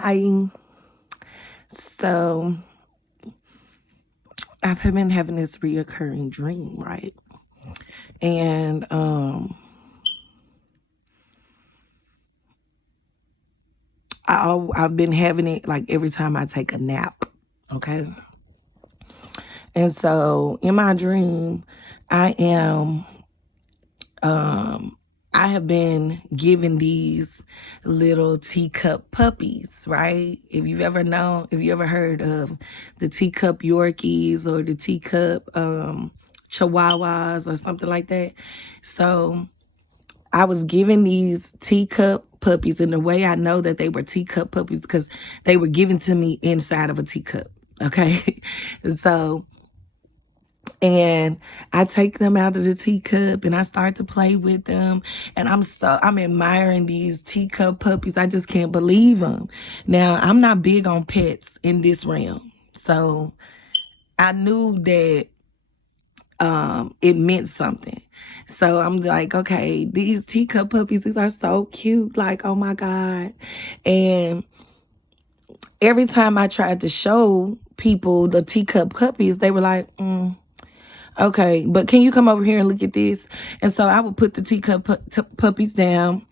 Hi. So I've been having this reoccurring dream, right? And I've been having it like every time I take a nap. Okay. And so in my dream, I am I have been given these little teacup puppies, right? If you ever heard of the teacup Yorkies or the teacup Chihuahuas or something like that. So I was given these teacup puppies, and the way I know that they were teacup puppies because they were given to me inside of a teacup. Okay. So and I take them out of the teacup and I start to play with them. And I'm admiring these teacup puppies. I just can't believe them. Now, I'm not big on pets in this realm. So I knew that it meant something. So I'm like, okay, these teacup puppies, these are so cute. Like, oh my God. And every time I tried to show people the teacup puppies, they were like, okay, but can you come over here and look at this? And so I would put the teacup puppies down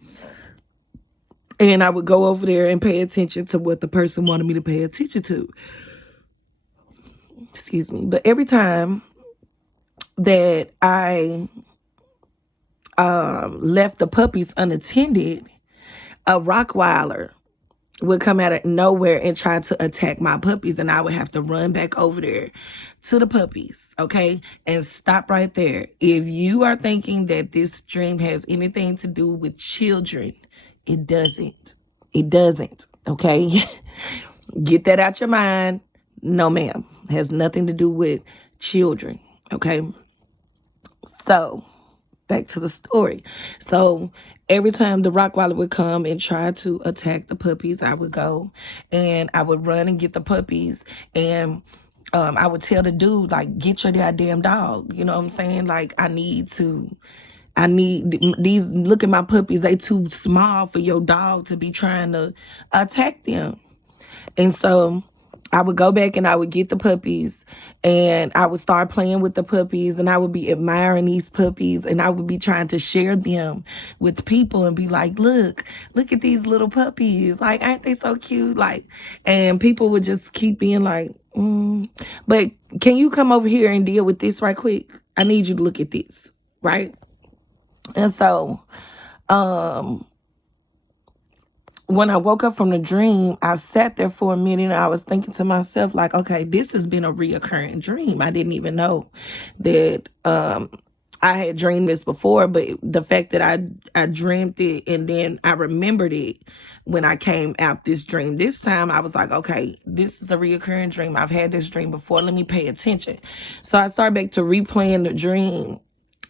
and I would go over there and pay attention to what the person wanted me to pay attention to. Excuse me. But every time that I left the puppies unattended, a Rottweiler would come out of nowhere and try to attack my puppies, and I would have to run back over there to the puppies, okay? And stop right there. If you are thinking that this dream has anything to do with children, it doesn't. It doesn't, okay? Get that out your mind. No, ma'am. It has nothing to do with children, okay? So back to the story. So every time the Rottweiler would come and try to attack the puppies, I would go and I would run and get the puppies. And I would tell the dude, like, get your goddamn dog. You know what I'm saying? Like, I need these, look at my puppies. They too small for your dog to be trying to attack them. And so I would go back and I would get the puppies and I would start playing with the puppies and I would be admiring these puppies and I would be trying to share them with people and be like, look at these little puppies. Like, aren't they so cute? Like, and people would just keep being like, but can you come over here and deal with this right quick? I need you to look at this, right? And so, when I woke up from the dream, I sat there for a minute and I was thinking to myself, like, okay, this has been a reoccurring dream. I didn't even know that I had dreamed this before, but the fact that I dreamed it and then I remembered it when I came out this dream. This time I was like, okay, this is a reoccurring dream. I've had this dream before. Let me pay attention. So I started back to replaying the dream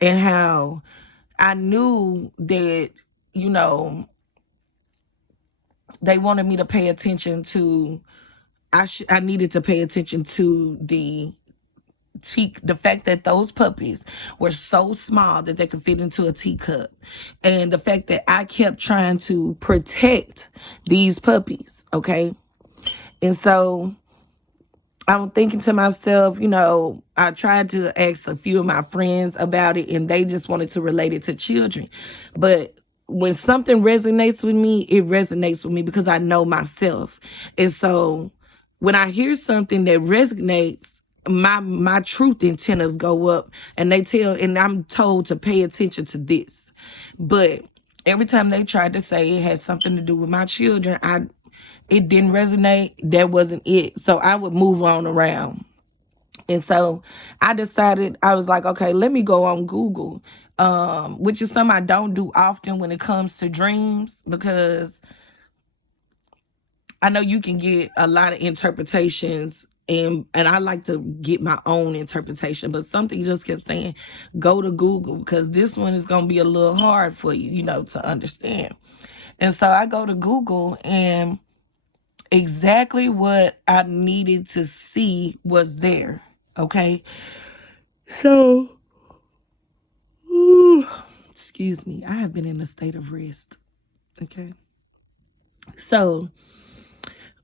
and how I knew that, you know, they wanted me to pay attention to I needed to pay attention to the fact that those puppies were so small that they could fit into a teacup, and the fact that I kept trying to protect these puppies, okay? And so I'm thinking to myself, you know, I tried to ask a few of my friends about it and they just wanted to relate it to children. But when something resonates with me, it resonates with me because I know myself. And so when I hear something that resonates, my truth antennas go up and I'm told to pay attention to this. But every time they tried to say it had something to do with my children, it didn't resonate. That wasn't it. So I would move on around. And so I decided, I was like, okay, let me go on Google, which is something I don't do often when it comes to dreams, because I know you can get a lot of interpretations and I like to get my own interpretation, but something just kept saying, go to Google because this one is going to be a little hard for you, you know, to understand. And so I go to Google and exactly what I needed to see was there. Okay. So, ooh, excuse me. I have been in a state of rest. Okay. So,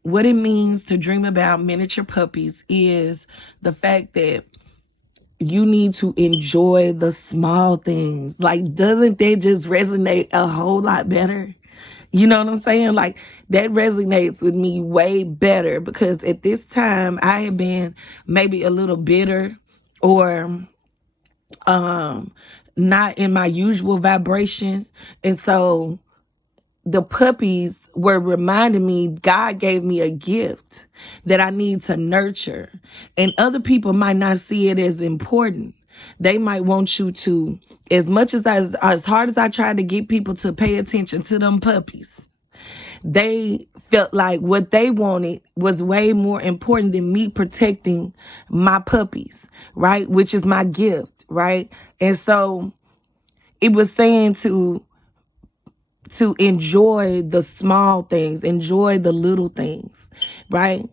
What it means to dream about miniature puppies is the fact that you need to enjoy the small things. Like, doesn't that just resonate a whole lot better? You know what I'm saying? Like, that resonates with me way better because at this time I had been maybe a little bitter or um not in my usual vibration. And so the puppies were reminding me God gave me a gift that I need to nurture. And other people might not see it as important. They might want you to, as much as hard as I tried to get people to pay attention to them puppies, they felt like what they wanted was way more important than me protecting my puppies, right? Which is my gift, right? And so it was saying to enjoy the small things, enjoy the little things, right?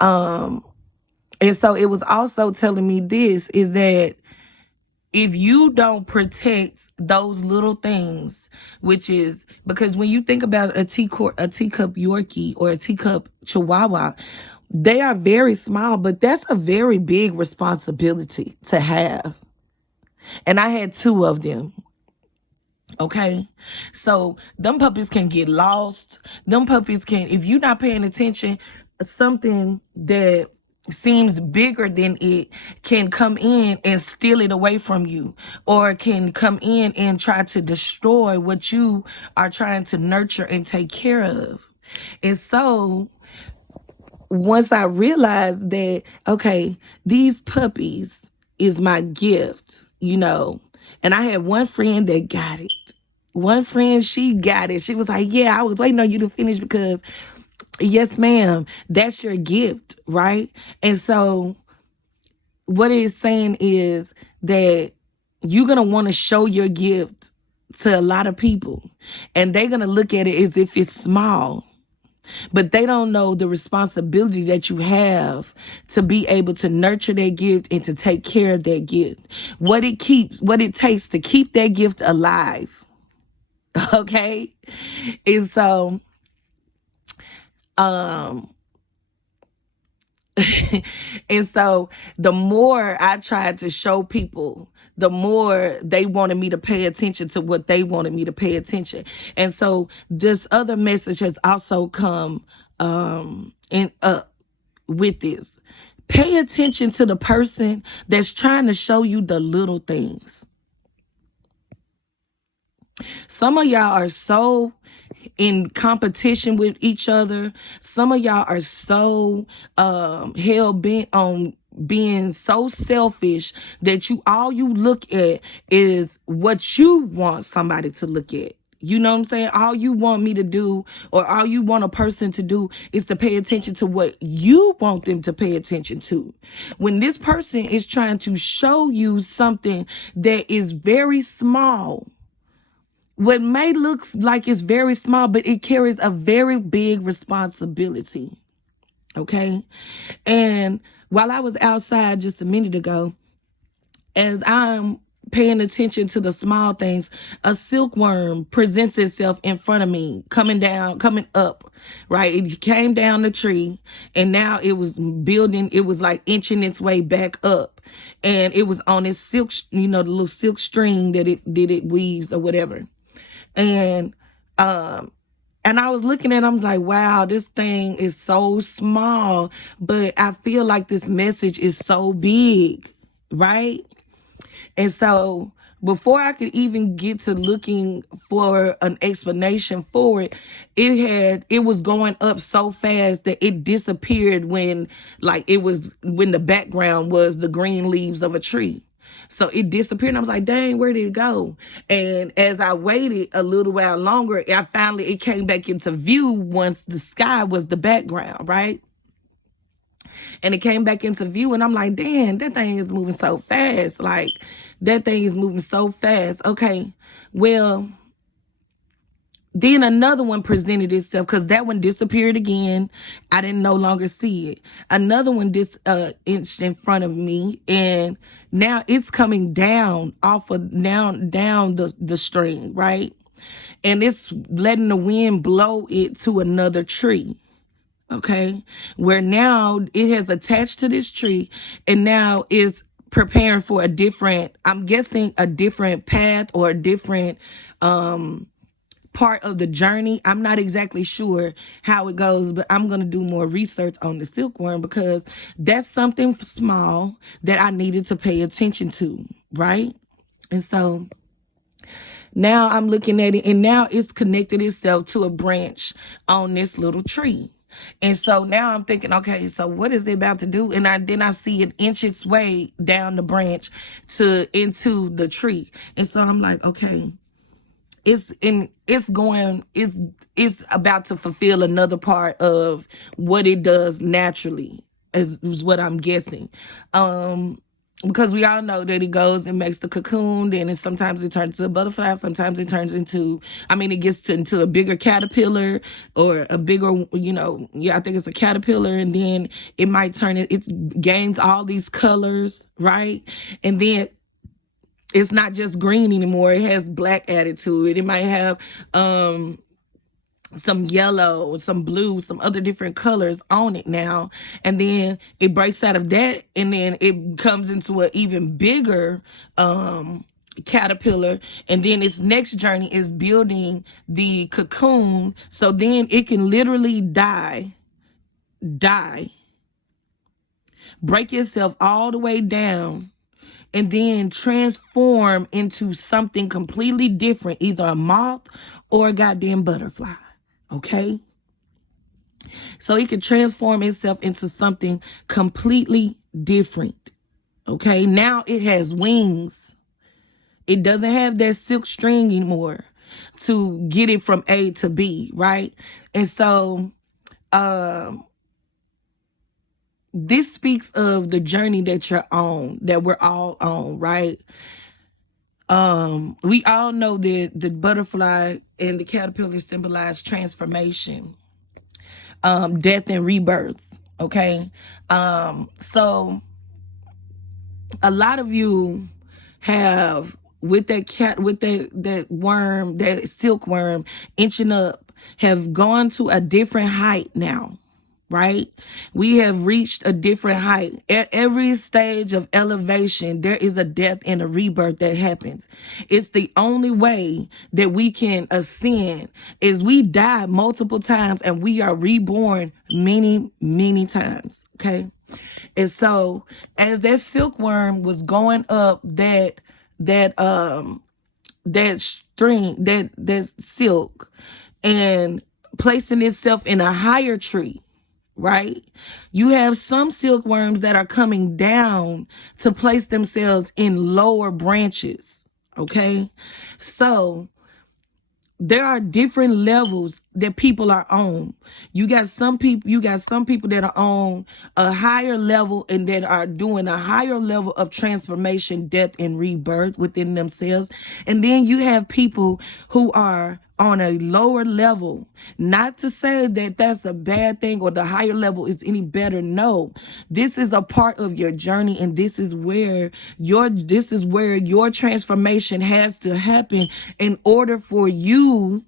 Um, and so it was also telling me this is that if you don't protect those little things, which is because when you think about a teacup Yorkie or a teacup Chihuahua, they are very small, but that's a very big responsibility to have. And I had two of them. Okay. So them puppies can get lost. Them puppies can, if you're not paying attention, something that seems bigger than it can come in and steal it away from you, or can come in and try to destroy what you are trying to nurture and take care of. And so once I realized that, okay, these puppies is my gift, and I had one friend that got it. One friend, she got it. She was like, yeah, I was waiting on you to finish because, yes, ma'am, that's your gift, right? And so what it's saying is that you're going to want to show your gift to a lot of people, and they're going to look at it as if it's small. But they don't know the responsibility that you have to be able to nurture that gift and to take care of that gift. What it takes to keep that gift alive. Okay? And so um and so the more I tried to show people, the more they wanted me to pay attention to what they wanted me to pay attention. And so this other message has also come in with this. Pay attention to the person that's trying to show you the little things. Some of y'all are so in competition with each other. Some of y'all are so hell bent on being so selfish that all you look at is what you want somebody to look at. You know what I'm saying? All you want me to do, or all you want a person to do, is to pay attention to what you want them to pay attention to. When this person is trying to show you something that is very small, what may look like it's very small, but it carries a very big responsibility. Okay. And while I was outside just a minute ago, as I'm paying attention to the small things, a silkworm presents itself in front of me, coming up, right? It came down the tree, and now it was building, it was like inching its way back up. And it was on its silk, the little silk string that it weaves or whatever. And I was looking at it, I'm like, wow, this thing is so small, but I feel like this message is so big, right? And so before I could even get to looking for an explanation for it, it was going up so fast that it disappeared when the background was the green leaves of a tree. So it disappeared, and I was like, dang, where did it go? And as I waited a little while longer, it came back into view once the sky was the background, right? And it came back into view, and I'm like, damn, that thing is moving so fast. Like, that thing is moving so fast. Okay, well, then another one presented itself because that one disappeared again. I didn't no longer see it. Another one inched in front of me, and now it's coming down off of down the string, right? And it's letting the wind blow it to another tree. okay, where now it has attached to this tree and now is preparing for a different, I'm guessing a different path or a different part of the journey. I'm not exactly sure how it goes, but I'm going to do more research on the silkworm because that's something small that I needed to pay attention to, right? And so now I'm looking at it and now it's connected itself to a branch on this little tree. And so now I'm thinking, okay, so what is it about to do? And then I see it inch its way down the branch to into the tree. And so I'm like, okay, it's about to fulfill another part of what it does naturally, is what I'm guessing. Because we all know that it goes and makes the cocoon, then sometimes it turns into a butterfly, sometimes it turns into, it gets into a bigger caterpillar or a bigger, I think it's a caterpillar, and then it might it gains all these colors, right? And then it's not just green anymore. It has black added to it. It might have some yellow, some blue, some other different colors on it now. And then it breaks out of that and then it comes into an even bigger caterpillar. And then its next journey is building the cocoon. So then it can literally die, break itself all the way down, and then transform into something completely different, either a moth or a goddamn butterfly. Okay? So it can transform itself into something completely different. Okay? Now it has wings. It doesn't have that silk string anymore to get it from A to B, right? And so this speaks of the journey that you're on, that we're all on, right? We all know that the butterfly and the caterpillar symbolize transformation, death and rebirth. Okay. So a lot of you have, with that worm, that silkworm inching up, have gone to a different height now. Right? We have reached a different height. At every stage of elevation, there is a death and a rebirth that happens. It's the only way that we can ascend is we die multiple times and we are reborn many, many times. Okay. And so as that silkworm was going up that string, that silk, and placing itself in a higher tree, right? You have some silkworms that are coming down to place themselves in lower branches. Okay. So there are different levels that people are on. You got some people that are on a higher level and that are doing a higher level of transformation, death, and rebirth within themselves. And then you have people who are on a lower level. Not to say that that's a bad thing or the higher level is any better. No, this is a part of your journey, and this is where your transformation has to happen in order for you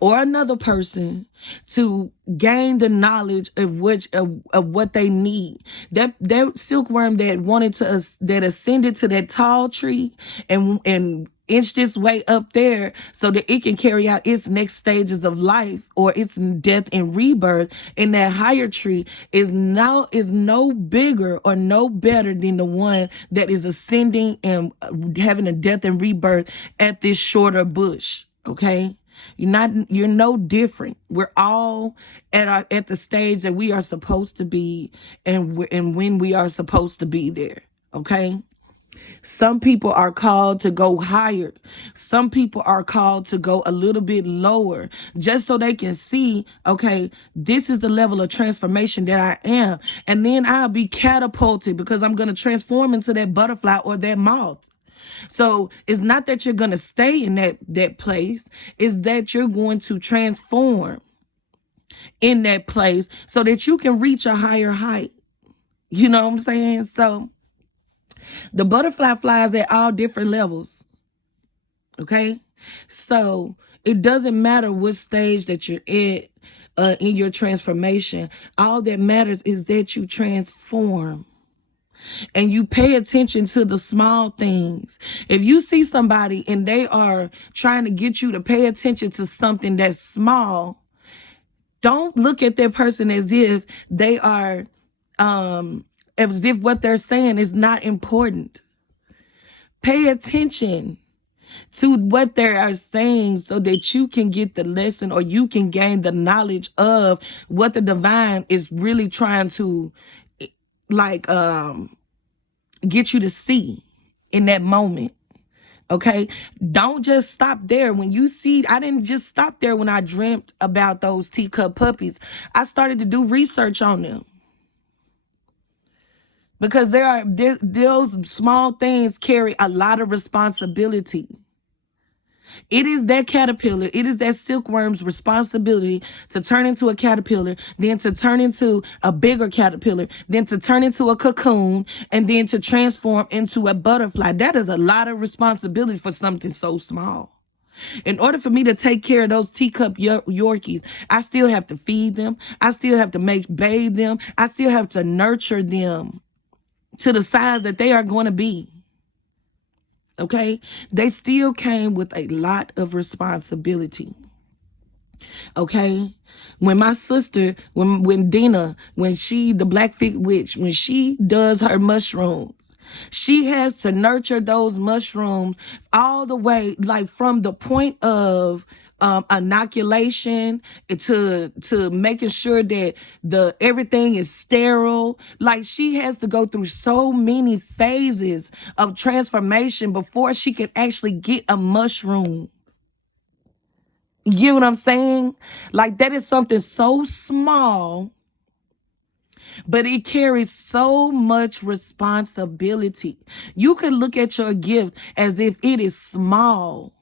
or another person to gain the knowledge of what they need. That silkworm that ascended to that tall tree and inched its way up there so that it can carry out its next stages of life or its death and rebirth in that higher tree is no bigger or no better than the one that is ascending and having a death and rebirth at this shorter bush. Okay. You're no different. We're all at the stage that we are supposed to be and when we are supposed to be there. Okay. Some people are called to go higher. Some people are called to go a little bit lower just so they can see, okay, this is the level of transformation that I am. And then I'll be catapulted because I'm going to transform into that butterfly or that moth. So it's not that you're going to stay in that place. It's that you're going to transform in that place so that you can reach a higher height. You know what I'm saying? So the butterfly flies at all different levels. Okay. So It doesn't matter what stage that you're at in your transformation. All that matters is that you transform and you pay attention to the small things. If you see somebody and they are trying to get you to pay attention to something that's small, don't look at that person as if they are, as if what they're saying is not important. Pay attention to what they are saying so that you can get the lesson, or you can gain the knowledge of what the divine is really trying to, like, get you to see in that moment. Okay, don't just stop there. When you see, I didn't just stop there when I dreamt about those teacup puppies. I started to do research on them, because those small things carry a lot of responsibility. It is that caterpillar, it is that silkworm's responsibility to turn into a caterpillar, then to turn into a bigger caterpillar, then to turn into a cocoon, and then to transform into a butterfly. That is a lot of responsibility for something so small. In order for me to take care of those teacup Yorkies, I still have to feed them. I still have to bathe them. I still have to nurture them to the size that they are going to be. Okay, they still came with a lot of responsibility. Okay, when my sister, when Dina, when she, the Blackfeet Witch, when she does her mushrooms, she has to nurture those mushrooms all the way, like from the point of inoculation to making sure that the everything is sterile. Like, she has to go through so many phases of transformation before she can actually get a mushroom. You get what I'm saying? Like, that is something so small, but it carries so much responsibility. You can look at your gift as if it is small,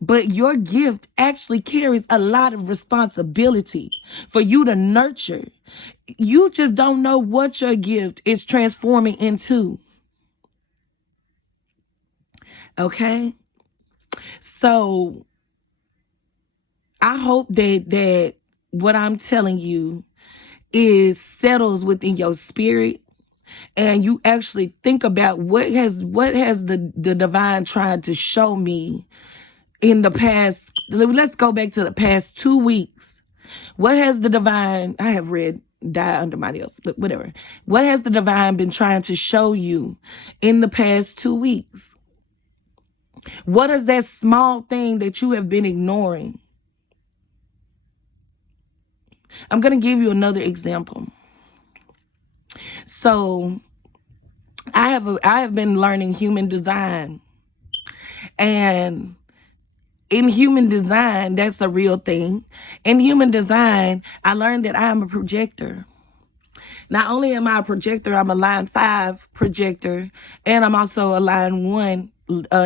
but your gift actually carries a lot of responsibility for you to nurture. You just don't know what your gift is transforming into. Okay? So I hope that what I'm telling you is settles within your spirit, and you actually think about what has the divine tried to show me in the past. Let's go back to the past 2 weeks. What has the divine, I have read Die Under My Nails, but whatever. What has the divine been trying to show you in the past 2 weeks? What is that small thing that you have been ignoring? I'm going to give you another example. So I have been learning human design, and in human design, that's a real thing. In human design, I learned that I am a projector. Not only am I a projector, I'm a line 5 projector, and I'm also a line 1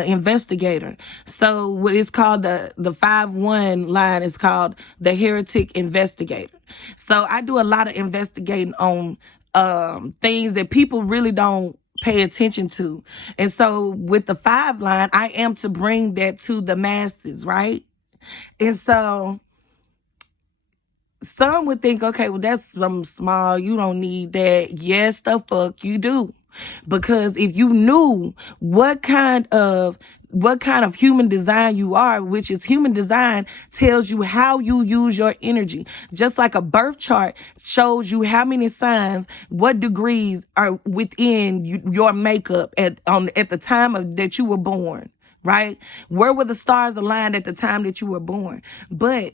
investigator. So what is called the 5-1 line is called the heretic investigator. So I do a lot of investigating on things that people really don't pay attention to. And so with the 5 line, I am to bring that to the masses, right? And so some would think, okay, well, that's small. You don't need that. Yes, the fuck you do. Because if you knew what kind of human design you are, which is human design tells you how you use your energy. Just like a birth chart shows you how many signs, what degrees are within your makeup at the time that you were born, right? Where were the stars aligned at the time that you were born? But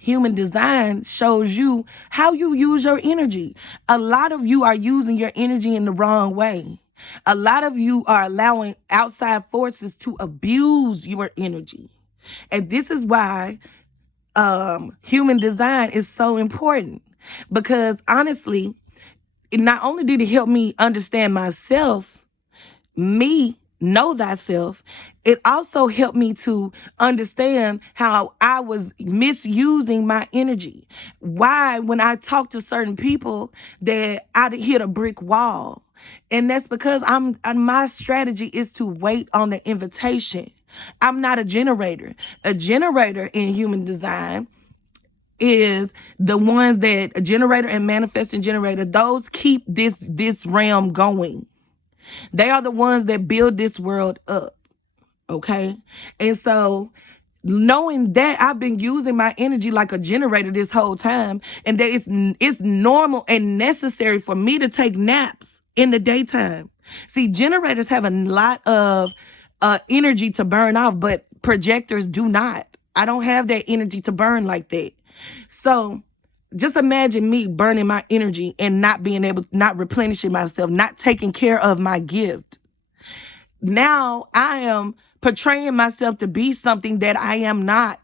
human design shows you how you use your energy. A lot of you are using your energy in the wrong way. A lot of you are allowing outside forces to abuse your energy. And this is why human design is so important. Because honestly, not only did it help me understand myself, me know thyself, it also helped me to understand how I was misusing my energy. Why, when I talk to certain people, that I'd hit a brick wall. And that's because my strategy is to wait on the invitation. I'm not a generator. A generator in human design is the ones that a generator and manifesting generator, those keep this realm going. They are the ones that build this world up. Okay. And so knowing that, I've been using my energy like a generator this whole time, and that it's normal and necessary for me to take naps in the daytime. See, generators have a lot of energy to burn off, but projectors do not. I don't have that energy to burn like that. So just imagine me burning my energy and not being able, not replenishing myself, not taking care of my gift. Now I am portraying myself to be something that I am not.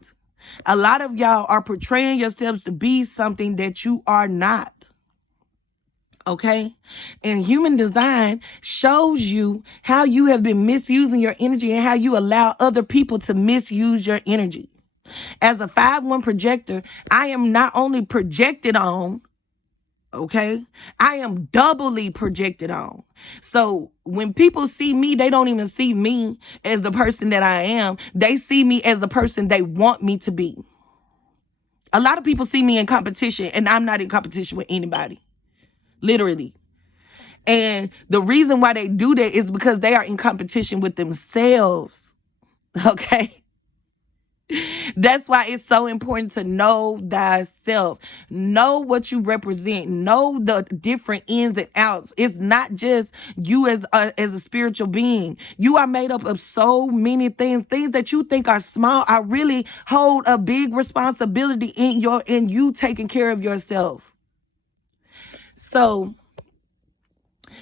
A lot of y'all are portraying yourselves to be something that you are not. Okay? And human design shows you how you have been misusing your energy and how you allow other people to misuse your energy. As a 5-1 projector, I am not only projected on, okay, I am doubly projected on. So when people see me, they don't even see me as the person that I am. They see me as the person they want me to be. A lot of people see me in competition, and I'm not in competition with anybody, literally. And the reason why they do that is because they are in competition with themselves. Okay. That's why it's so important to know thyself. Know what you represent. Know the different ins and outs. It's not just you as a spiritual being. You are made up of so many things. Things that you think are small are really hold a big responsibility in you taking care of yourself. So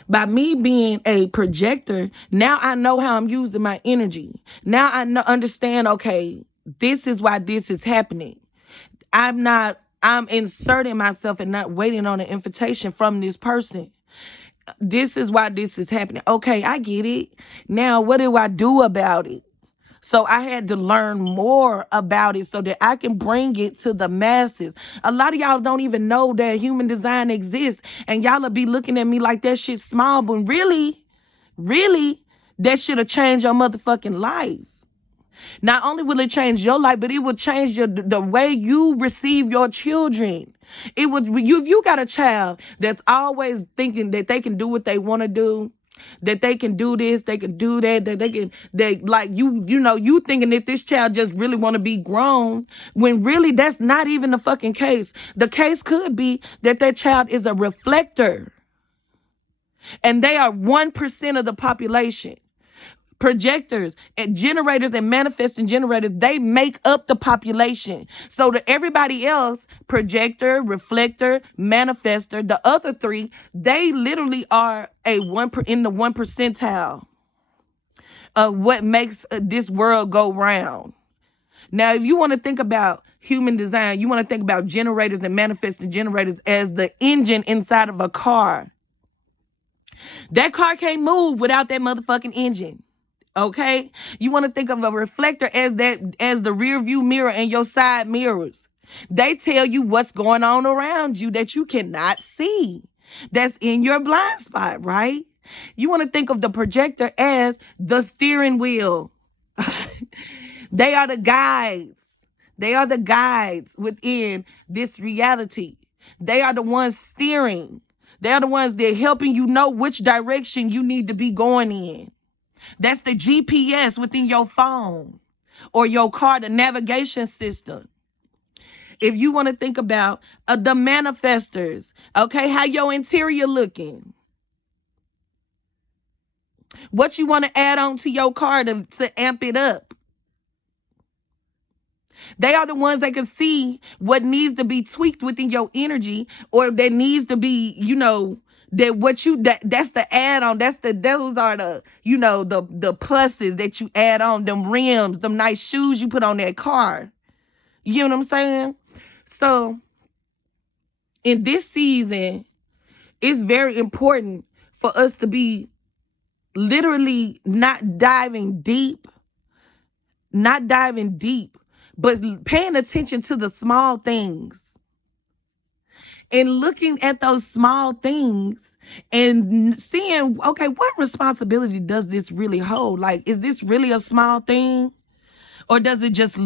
by me being a projector, now I know how I'm using my energy. Now I understand, okay, this is why this is happening. I'm inserting myself and not waiting on an invitation from this person. This is why this is happening. Okay, I get it. Now, what do I do about it? So I had to learn more about it so that I can bring it to the masses. A lot of y'all don't even know that human design exists, and y'all will be looking at me like that shit's small, but really, that should have changed your motherfucking life. Not only will it change your life, but it will change the way you receive your children. It would if you got a child that's always thinking that they can do what they want to do, that they can do this, they can do that, they like you thinking that this child just really want to be grown, when really that's not even the fucking case. The case could be that child is a reflector, and they are 1% of the population. Projectors and generators and manifesting generators, they make up the population. So to everybody else, projector, reflector, manifester, the other three, they literally are in the 1 percentile of what makes this world go round. Now, if you want to think about human design, you want to think about generators and manifesting generators as the engine inside of a car. That car can't move without that motherfucking engine. Okay, you want to think of a reflector as the rear view mirror and your side mirrors. They tell you what's going on around you that you cannot see. That's in your blind spot, right? You want to think of the projector as the steering wheel. They are the guides. They are the guides within this reality. They are the ones steering. They are the ones that are helping you know which direction you need to be going in. That's the GPS within your phone or your car, the navigation system. If you want to think about the manifestors, okay, how your interior looking. What you want to add on to your car to amp it up. They are the ones that can see what needs to be tweaked within your energy, or that needs to be, that's the add-on. Those are the pluses that you add on, them rims, them nice shoes you put on that car. You know what I'm saying? So in this season, it's very important for us to be literally not diving deep, but paying attention to the small things and looking at those small things and seeing, okay, what responsibility does this really hold? Like, is this really a small thing? Or does it just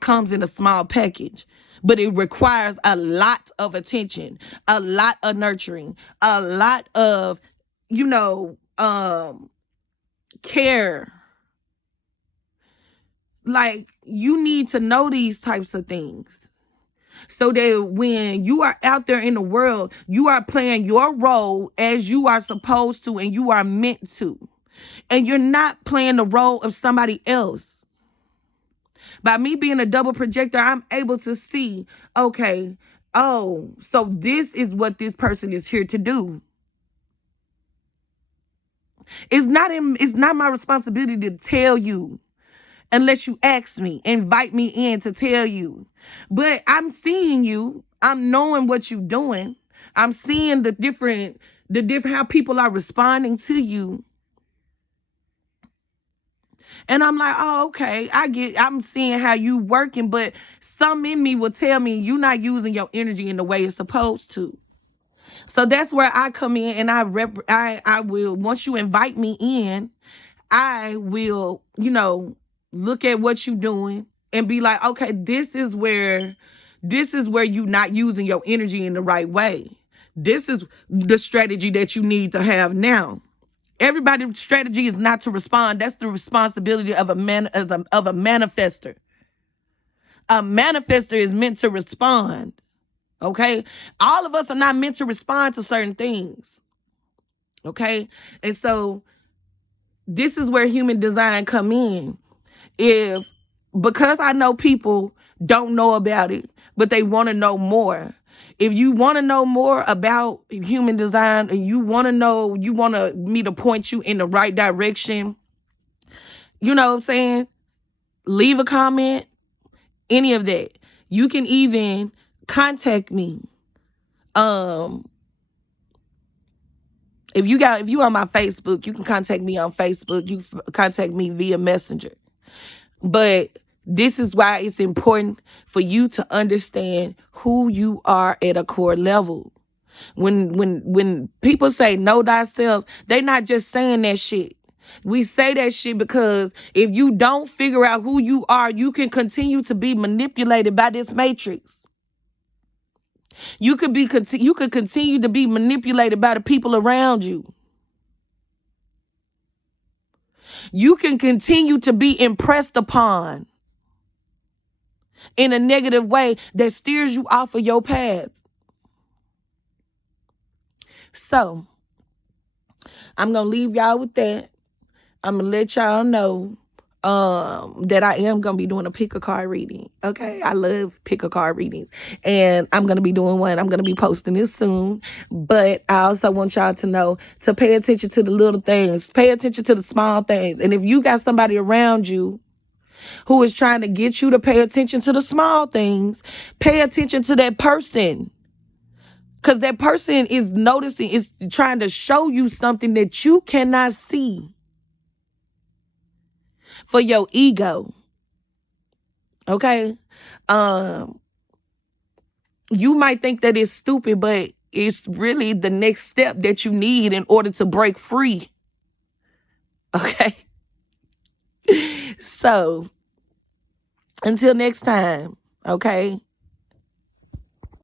comes in a small package? But it requires a lot of attention, a lot of nurturing, a lot of, you know, care. Like, you need to know these types of things so that when you are out there in the world, you are playing your role as you are supposed to and you are meant to. And you're not playing the role of somebody else. By me being a double projector, I'm able to see, okay, oh, so this is what this person is here to do. It's not my responsibility to tell you unless you ask me, invite me in to tell you. But I'm seeing you. I'm knowing what you're doing. I'm seeing the different how people are responding to you. And I'm like, oh, okay, I'm seeing how you working, but some in me will tell me you're not using your energy in the way it's supposed to. So that's where I come in and I will, once you invite me in, I will, look at what you're doing and be like, okay, this is where you not using your energy in the right way. This is the strategy that you need to have now. Everybody's strategy is not to respond. That's the responsibility of a manifester. A manifester is meant to respond. Okay? All of us are not meant to respond to certain things. Okay? And so this is where human design come in. Because I know people don't know about it, but they want to know more. If you want to know more about human design and you want me to point you in the right direction, you know what I'm saying? Leave a comment, any of that. You can even contact me. If you on my Facebook, you can contact me on Facebook. You contact me via Messenger. But this is why it's important for you to understand who you are at a core level. When people say know thyself, they're not just saying that shit. We say that shit because if you don't figure out who you are, you can continue to be manipulated by this matrix. You could continue to be manipulated by the people around you. You can continue to be impressed upon in a negative way that steers you off of your path. So, I'm going to leave y'all with that. I'm going to let y'all know that I am going to be doing a pick a card reading. Okay? I love pick a card readings. And I'm going to be doing one. I'm going to be posting this soon. But I also want y'all to know to pay attention to the little things. Pay attention to the small things. And if you got somebody around you who is trying to get you to pay attention to the small things, pay attention to that person. Because that person is noticing, is trying to show you something that you cannot see for your ego. Okay? You might think that it's stupid, but it's really the next step that you need in order to break free. Okay? So, until next time, okay?